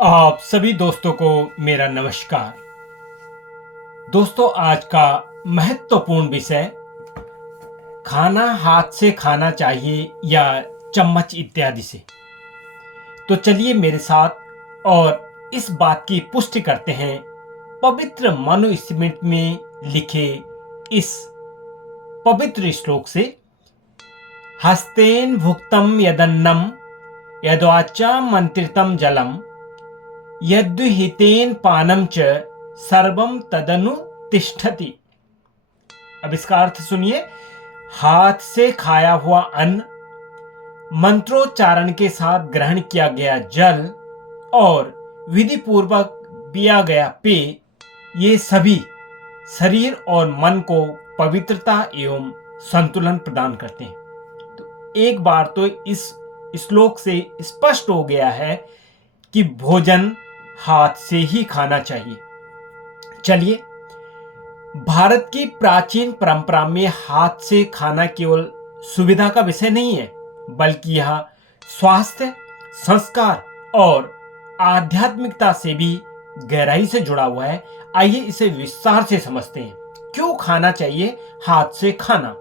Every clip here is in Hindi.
आप सभी दोस्तों को मेरा नमस्कार। दोस्तों, आज का महत्वपूर्ण विषय खाना हाथ से खाना चाहिए या चम्मच इत्यादि से। तो चलिए मेरे साथ और इस बात की पुष्टि करते हैं पवित्र मनुस्मृति में लिखे इस पवित्र श्लोक से। हस्तेन भुक्तम यदन्नम यद्वाचा मंत्रितम जलम यद्विहितेन पानम च सर्वम तदनु तिष्ठति। अब इसका अर्थ सुनिए। हाथ से खाया हुआ अन्न, मंत्रोच्चारण के साथ ग्रहण किया गया जल और विधि पूर्वक पिया गया पेय, ये सभी शरीर और मन को पवित्रता एवं संतुलन प्रदान करते हैं। तो एक बार तो इस श्लोक से स्पष्ट हो गया है कि भोजन हाथ से ही खाना चाहिए। चलिए, भारत की प्राचीन परंपरा में हाथ से खाना केवल सुविधा का विषय नहीं है, बल्कि यह स्वास्थ्य, संस्कार और आध्यात्मिकता से भी गहराई से जुड़ा हुआ है। आइए इसे विस्तार से समझते हैं। क्यों खाना चाहिए हाथ से खाना?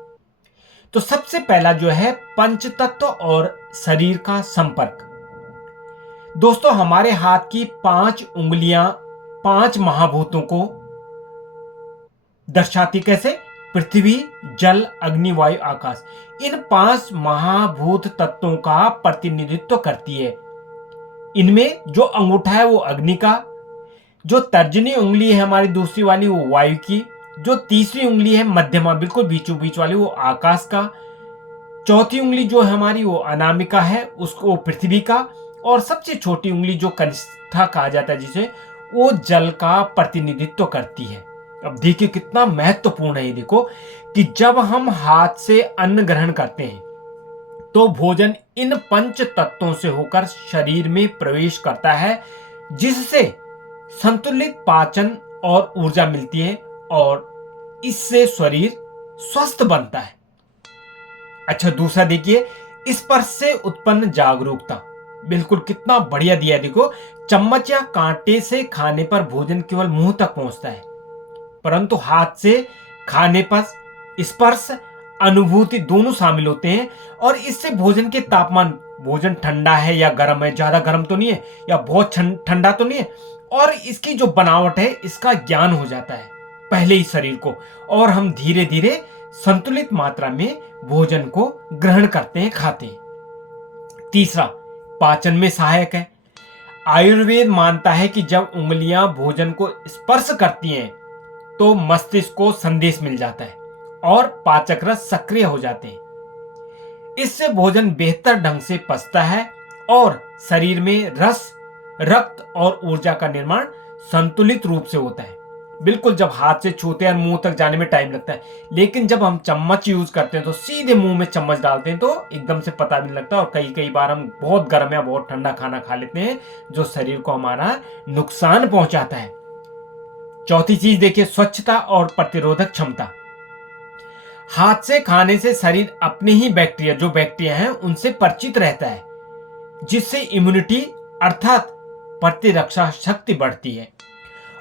तो सबसे पहला जो है पंचतत्व और शरीर का संपर्क। दोस्तों, हमारे हाथ की 5 उंगलियां 5 महाभूतों को दर्शाती। कैसे? पृथ्वी, जल, अग्नि, वायु, आकाश। इन 5 महाभूत तत्वों का प्रतिनिधित्व करती है। इनमें जो अंगूठा है वो अग्नि का, जो तर्जनी उंगली है हमारी दूसरी वाली वो वायु की, जो तीसरी उंगली है मध्यमा बिल्कुल बीचों बीच वाली वो आकाश का, चौथी उंगली जो है हमारी वो अनामिका है उसको पृथ्वी का, और सबसे छोटी उंगली जो कनिष्ठा कहा जाता है जिसे, वो जल का प्रतिनिधित्व करती है। अब देखिए कितना महत्वपूर्ण है ये। देखो कि जब हम हाथ से अन्न ग्रहण करते हैं तो भोजन इन पंच तत्वों से होकर शरीर में प्रवेश करता है, जिससे संतुलित पाचन और ऊर्जा मिलती है और इससे शरीर स्वस्थ बनता है। अच्छा, दूसरा देखिए, स्पर्श से उत्पन्न जागरूकता। बिल्कुल कितना बढ़िया दिया है। देखो, चम्मच या कांटे से खाने पर भोजन केवल मुंह तक पहुंचता है, परंतु हाथ से खाने पर स्पर्श, अनुभूति दोनों शामिल होते हैं और इससे भोजन के तापमान, भोजन ठंडा है या गर्म है, ज्यादा गर्म तो नहीं है या बहुत ठंडा तो नहीं है, और इसकी जो बनावट है इसका ज्ञान हो जाता है पहले ही शरीर को, और हम धीरे धीरे संतुलित मात्रा में भोजन को ग्रहण करते हैं, खाते हैं। तीसरा, पाचन में सहायक है। आयुर्वेद मानता है कि जब उंगलियां भोजन को स्पर्श करती हैं तो मस्तिष्क को संदेश मिल जाता है और पाचक रस सक्रिय हो जाते हैं। इससे भोजन बेहतर ढंग से पचता है और शरीर में रस, रक्त और ऊर्जा का निर्माण संतुलित रूप से होता है। बिल्कुल जब हाथ से छूते हैं मुंह तक जाने में टाइम लगता है, लेकिन जब हम चम्मच यूज करते हैं तो सीधे मुंह में चम्मच डालते हैं तो एकदम से पता भी नहीं लगता। और कई कई बार हम बहुत गर्म या बहुत ठंडा खाना खा लेते हैं जो शरीर को हमारा नुकसान पहुंचाता है। चौथी चीज देखिए, स्वच्छता और प्रतिरोधक क्षमता। हाथ से खाने से शरीर अपने ही बैक्टीरिया, जो बैक्टीरिया हैं उनसे परिचित रहता है, जिससे इम्यूनिटी अर्थात प्रतिरक्षा शक्ति बढ़ती है।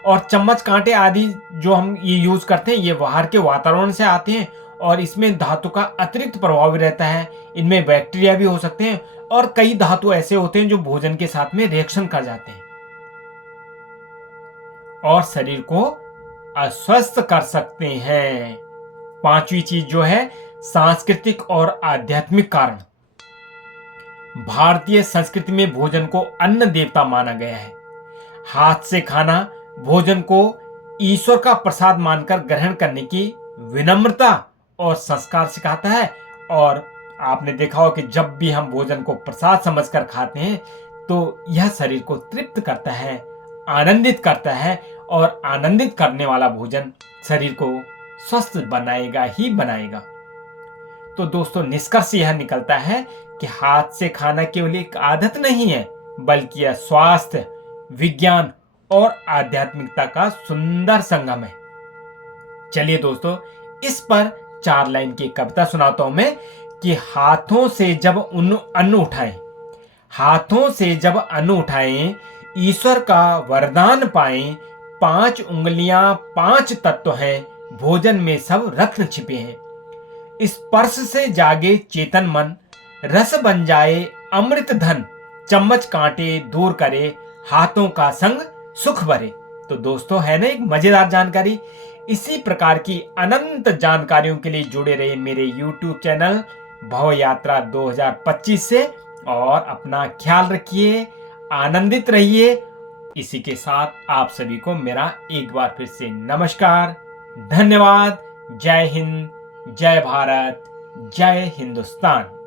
और चम्मच, कांटे आदि जो हम ये यूज करते हैं ये बाहर के वातावरण से आते हैं और इसमें धातु का अतिरिक्त प्रभाव भी रहता है। इनमें बैक्टीरिया भी हो सकते हैं और कई धातु ऐसे होते हैं जो भोजन के साथ में रिएक्शन कर जाते हैं और शरीर को अस्वस्थ कर सकते हैं। पांचवी चीज जो है, सांस्कृतिक और आध्यात्मिक कारण। भारतीय संस्कृति में भोजन को अन्न देवता माना गया है। हाथ से खाना भोजन को ईश्वर का प्रसाद मानकर ग्रहण करने की विनम्रता और संस्कार सिखाता है। और आपने देखा हो कि जब भी हम भोजन को प्रसाद समझकर खाते हैं तो यह शरीर को तृप्त करता है, आनंदित करता है, और आनंदित करने वाला भोजन शरीर को स्वस्थ बनाएगा ही बनाएगा। तो दोस्तों, निष्कर्ष यह निकलता है कि हाथ से खाना केवल एक आदत नहीं है, बल्कि यह स्वास्थ्य, विज्ञान और आध्यात्मिकता का सुंदर संगम है। चलिए दोस्तों, इस पर 4 लाइन की कविता सुनाता हूं मैं कि हाथों से जब अन्न उठाएं, हाथों से जब अन्न उठाएं, ईश्वर का वरदान पाएं, 5 उंगलियां 5 तत्व हैं, भोजन में सब रत्न छिपे हैं। स्पर्श से जागे चेतन मन, रस बन जाए अमृत धन, चम्मच कांटे दूर करे, हाथों का संग सुख भरे। तो दोस्तों, है ना एक मजेदार जानकारी। इसी प्रकार की अनंत जानकारियों के लिए जुड़े रहे मेरे YouTube चैनल भव यात्रा 2025 से, और अपना ख्याल रखिए, आनंदित रहिए। इसी के साथ आप सभी को मेरा एक बार फिर से नमस्कार, धन्यवाद। जय हिंद, जय भारत, जय हिंदुस्तान।